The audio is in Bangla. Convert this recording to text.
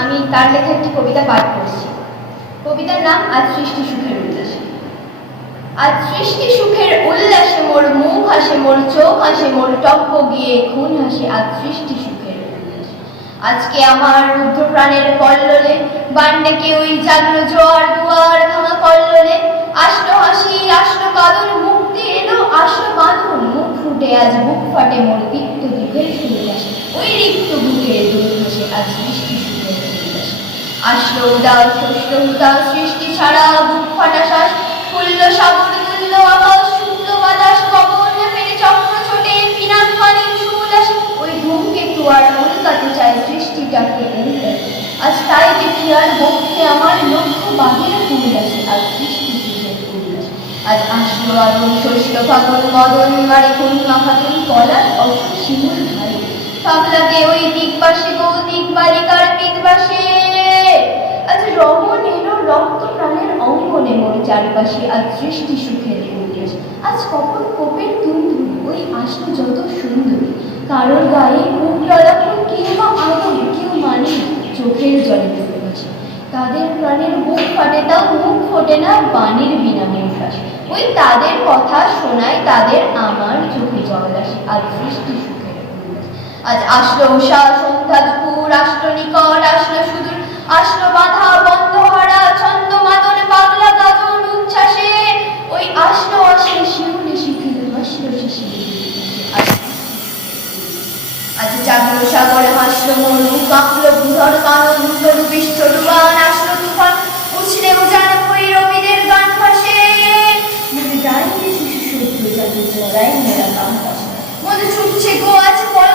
আমি তার লেখা একটি কবিতা পাঠ করছি। কবিতার নাম আজ সৃষ্টি সুখের উল্লাসে। আজ সৃষ্টি সুখের উল্লাসে মোর মুখ হাসে, মোর চোখ হাসে, মোর টপ্প গিয়ে খুন হাসে, আজ সৃষ্টি সুখের আজকে আমার রুদ্ধ প্রাণের কল্লোলে বান্ডেকে ওই জাগলো জোয়ার দুয়ার ভাঙা কল্লোলে। আসলো হাসি আসলো কাদর মুক্তি এলো আসলো বাঁধন মুখ ফুটে, আজ বুক ফাটে মোর তিক্ত দিকের উল্লাসে ওই রিক্ত বুকের আসলো উদাস সৃষ্টি ছাড়া বুক ফাটা শ্বাস, ফুল্ল সাগর তুল্য আকাশ, শুক্ল বাতাস গগন ফেরে চক্র ছোটে পিনাক পানি সুলাস ওই ধূমকেতু আর উল্কাতে চায় সৃষ্টিটাকে আজ তাই দেখি আর বক্ষে আমার লক্ষ্য বাহির উল্লাসে আজ সৃষ্টি সুখের উল্লাস আজ আসলো আগুন শস্য ফাগুন মদন মারে কোন মাখাতুন পলাশ অসুখ শিমুল ভাই পাগলাকে ওই দিক পাশে গো দিক বালিকার পিত পাশে আজ রমন এলো রক্ত প্রাণের অঙ্গনে মোর চারপাশে আজ সৃষ্টি সুখের উল্লাস আজ কখন কোপের তুন্দুর ওই আসলো যত সুন্দরী। কারোর গায়ে মুখ ললাক্ষণ কেউ আদর কেউ মানে চোখের জলে ডুবে তাদের প্রাণের মুখ ফাটে তাও মুখ ফোটে না বাণীর বিনামূল শ্বাস ওই তাদের কথা শোনায় তাদের আমার চোখে জল আসে আজ সৃষ্টি সুখের আজ আসলো উষা সন্ধ্যা দুপুর আসলো নিকট জাতীয় সাগরে হাসল মরু কাঁপল ভূধর কানন তরুপৃষ্ঠ ডুবান আসলো তুফান। উছলে উজান ভৈরবীদের গান ভাসে। ডাইনি শিশু শুদ্ধ জাতীয় চড়াই মেরা গান ভাসে। মনে ছুটছে গোয়াজ পল